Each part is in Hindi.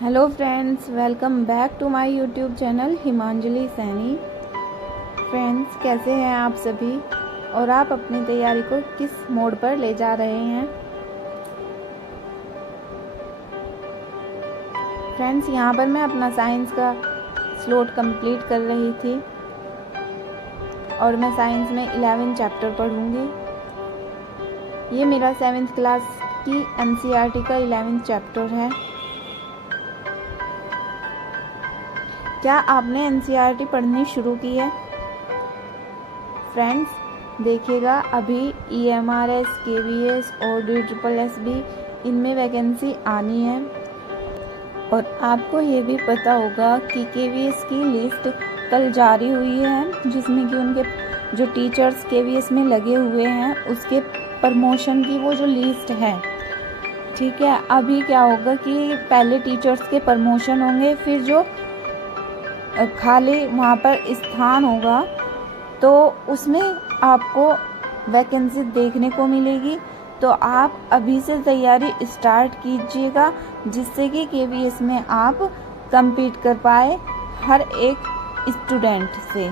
Hello friends, welcome back to my YouTube channel Himanjali Saini. Friends, कैसे हैं आप सभी और आप अपनी तैयारी को किस मोड पर ले जा रहे हैं। फ्रेंड्स, यहाँ पर मैं अपना साइंस का स्लॉट कंप्लीट कर रही थी और मैं साइंस में 11 चैप्टर पढ़ूंगी। ये मेरा 7th क्लास की NCERT का 11th चैप्टर है। क्या आपने NCERT पढ़नी शुरू की है? फ्रेंड्स, देखिएगा, अभी EMRS, KVS और DSSS इनमें वैकेंसी आनी है और आपको ये भी पता होगा कि KVS की लिस्ट कल जारी हुई है, जिसमें कि उनके जो टीचर्स KVS में लगे हुए हैं उसके प्रमोशन की वो जो लिस्ट है। ठीक है, अभी क्या होगा कि पहले टीचर्स के प्रमोशन होंगे, फिर जो खाली वहाँ पर स्थान होगा तो उसमें आपको वैकेंसी देखने को मिलेगी। तो आप अभी से तैयारी स्टार्ट कीजिएगा, जिससे कि KVS में आप compete कर पाए हर एक स्टूडेंट से।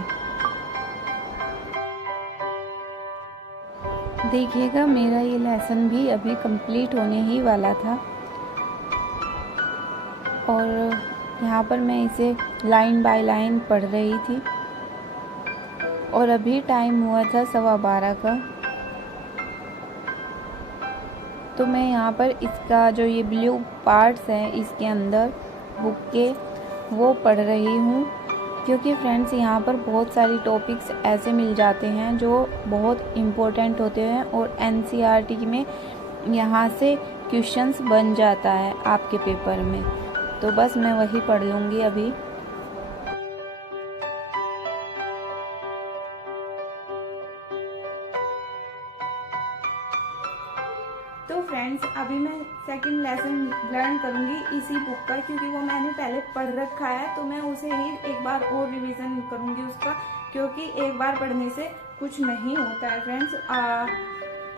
देखिएगा, मेरा ये लेसन भी अभी कंप्लीट होने ही वाला था और यहाँ पर मैं इसे लाइन बाय लाइन पढ़ रही थी और अभी टाइम हुआ था 12:15 का। तो मैं यहाँ पर इसका जो ये ब्लू पार्ट्स हैं इसके अंदर बुक के वो पढ़ रही हूँ, क्योंकि फ्रेंड्स यहाँ पर बहुत सारी टॉपिक्स ऐसे मिल जाते हैं जो बहुत इम्पोर्टेंट होते हैं और NCERT में यहाँ से क्वेश्चंस बन जाता है आपके पेपर में। तो बस मैं वही पढ़ लूँगी अभी। तो फ्रेंड्स, अभी मैं सेकंड लेसन लर्न करूंगी इसी बुक का, क्योंकि वो मैंने पहले पढ़ रखा है। तो मैं उसे ही एक बार और रिवीजन करूंगी उसका, क्योंकि एक बार पढ़ने से कुछ नहीं होता है फ्रेंड्स।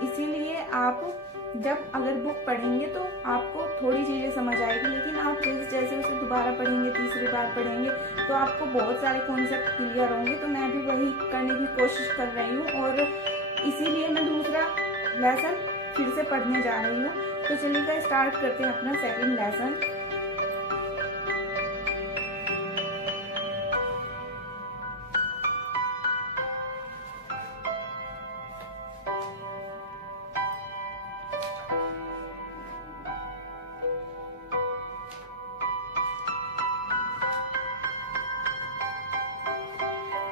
इसीलिए आप जब अगर बुक पढ़ेंगे तो आपको थोड़ी चीजें समझ आएगी, लेकिन आप जैसे जैसे उसे दोबारा पढ़ेंगे, तीसरी बार पढ़ेंगे, तो आपको बहुत सारे कॉन्सेप्ट क्लियर होंगे। तो मैं भी वही करने की कोशिश कर रही हूँ और इसीलिए मैं दूसरा लेसन फिर से पढ़ने जा रही हूँ। तो चलिए स्टार्ट करते हैं अपना सेकंड लेसन।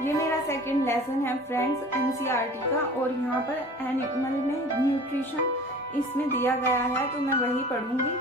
ये मेरा सेकंड लेसन है फ्रेंड्स NCERT का और यहाँ पर एनिमल में न्यूट्रिशन इसमें दिया गया है, तो मैं वही पढ़ूंगी।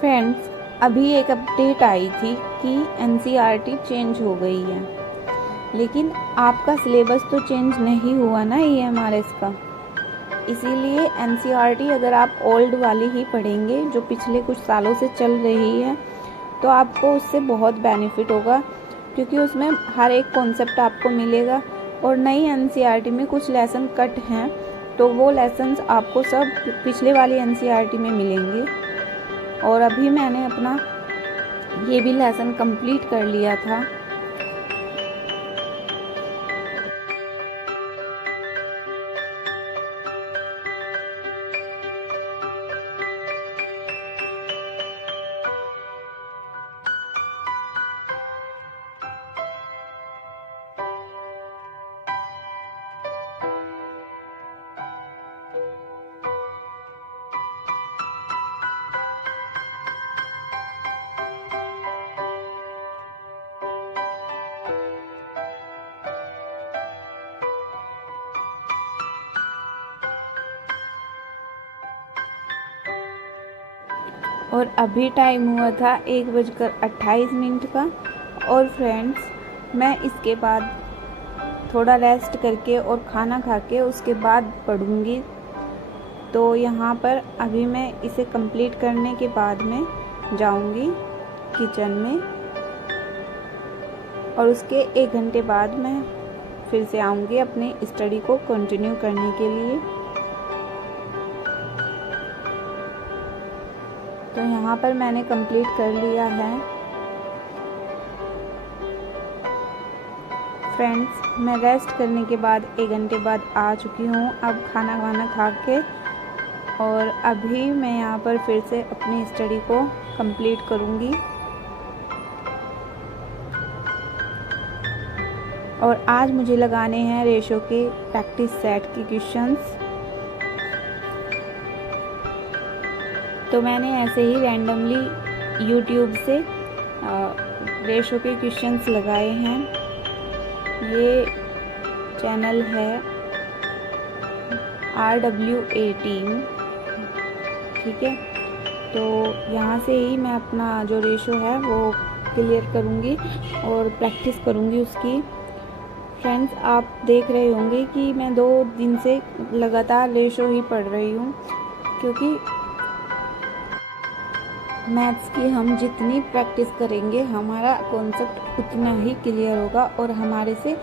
फ्रेंड्स, अभी एक अपडेट आई थी कि NCERT चेंज हो गई है, लेकिन आपका सिलेबस तो चेंज नहीं हुआ ना EMRS का। इसीलिए NCERT अगर आप ओल्ड वाली ही पढ़ेंगे जो पिछले कुछ सालों से चल रही है, तो आपको उससे बहुत बेनिफिट होगा, क्योंकि उसमें हर एक कॉन्सेप्ट आपको मिलेगा। और नई NCERT में कुछ लेसन कट हैं, तो वो लेसन्स आपको सब पिछले वाली NCERT में मिलेंगे। और अभी मैंने अपना ये भी लेसन कंप्लीट कर लिया था। और अभी टाइम हुआ था 1:28 का। और फ्रेंड्स मैं इसके बाद थोड़ा रेस्ट करके और खाना खा के उसके बाद पढ़ूँगी। तो यहाँ पर अभी मैं इसे कंप्लीट करने के बाद में जाऊँगी किचन में, और उसके 1 घंटे बाद मैं फिर से आऊँगी अपनी स्टडी को कंटिन्यू करने के लिए। तो यहाँ पर मैंने कंप्लीट कर लिया है। फ्रेंड्स मैं रेस्ट करने के बाद 1 घंटे बाद आ चुकी हूँ अब खाना वाना खा के, और अभी मैं यहाँ पर फिर से अपनी स्टडी को कंप्लीट करूँगी। और आज मुझे लगाने हैं रेशो के प्रैक्टिस सेट के क्वेश्चंस। तो मैंने ऐसे ही रैंडमली यूट्यूब से रेशो के क्वेश्चंस लगाए हैं। ये चैनल है RWA टीम, ठीक है। तो यहाँ से ही मैं अपना जो रेशो है वो क्लियर करूँगी और प्रैक्टिस करूँगी उसकी। फ्रेंड्स आप देख रहे होंगे कि मैं 2 दिन से लगातार रेशो ही पढ़ रही हूँ, क्योंकि मैथ्स की हम जितनी प्रैक्टिस करेंगे हमारा कॉन्सेप्ट उतना ही क्लियर होगा, और हमारे से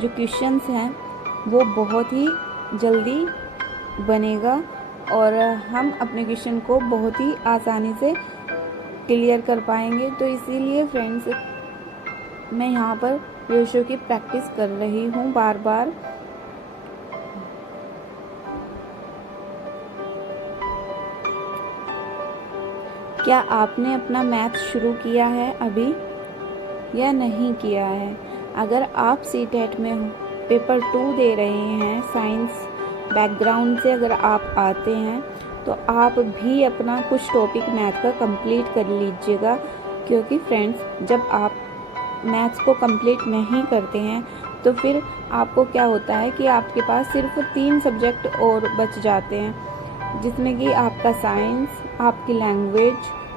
जो क्वेश्चंस हैं वो बहुत ही जल्दी बनेगा, और हम अपने क्वेश्चन को बहुत ही आसानी से क्लियर कर पाएंगे। तो इसीलिए फ्रेंड्स मैं यहाँ पर रेशो की प्रैक्टिस कर रही हूँ बार बार। क्या आपने अपना मैथ शुरू किया है अभी या नहीं किया है? अगर आप सीटेट में पेपर 2 दे रहे हैं, साइंस बैकग्राउंड से अगर आप आते हैं, तो आप भी अपना कुछ टॉपिक मैथ का कंप्लीट कर लीजिएगा। क्योंकि फ्रेंड्स जब आप मैथ्स को कंप्लीट नहीं करते हैं तो फिर आपको क्या होता है कि आपके पास सिर्फ 3 सब्जेक्ट और बच जाते हैं, जिसमें कि आपका साइंस, आपकी लैंग्वेज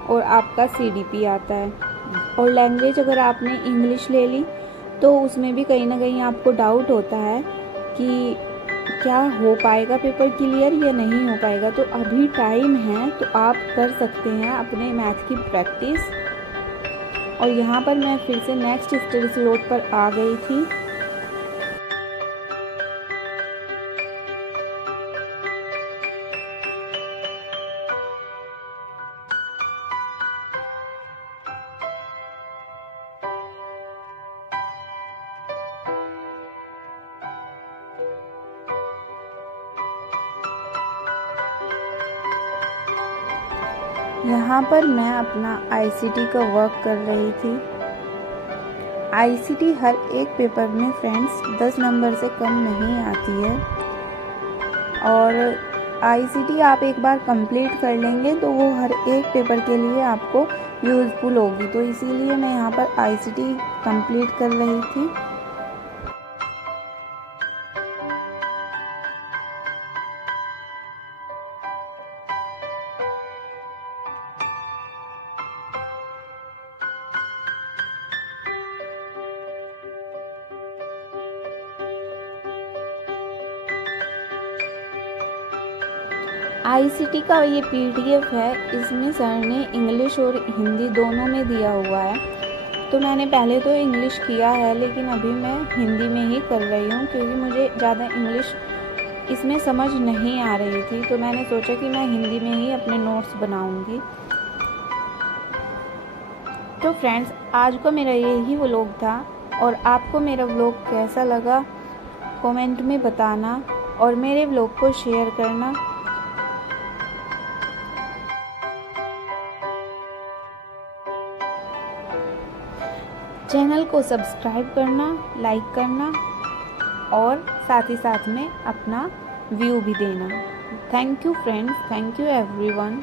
और आपका CDP आता है। और लैंग्वेज अगर आपने इंग्लिश ले ली तो उसमें भी कहीं ना कहीं आपको डाउट होता है कि क्या हो पाएगा पेपर क्लियर या नहीं हो पाएगा। तो अभी टाइम है, तो आप कर सकते हैं अपने मैथ की प्रैक्टिस। और यहाँ पर मैं फिर से नेक्स्ट स्टडी स्लॉट पर आ गई थी। यहाँ पर मैं अपना ICT का वर्क कर रही थी। ICT हर एक पेपर में फ्रेंड्स 10 नंबर से कम नहीं आती है, और ICT आप एक बार कंप्लीट कर लेंगे तो वो हर एक पेपर के लिए आपको यूज़फुल होगी। तो इसीलिए मैं यहाँ पर ICT कंप्लीट कर रही थी। ICT का ये PDF है, इसमें सर ने इंग्लिश और हिंदी दोनों में दिया हुआ है। तो मैंने पहले तो इंग्लिश किया है, लेकिन अभी मैं हिंदी में ही कर रही हूँ, क्योंकि मुझे ज़्यादा इंग्लिश इसमें समझ नहीं आ रही थी। तो मैंने सोचा कि मैं हिंदी में ही अपने नोट्स बनाऊँगी। तो फ्रेंड्स आज का मेरा यही व्लॉग था, और आपको मेरा व्लॉग कैसा लगा कमेंट में बताना, और मेरे व्लॉग को शेयर करना। चैनल को सब्सक्राइब करना, लाइक करना, और साथ ही साथ में अपना व्यू भी देना। Thank you friends, thank you everyone.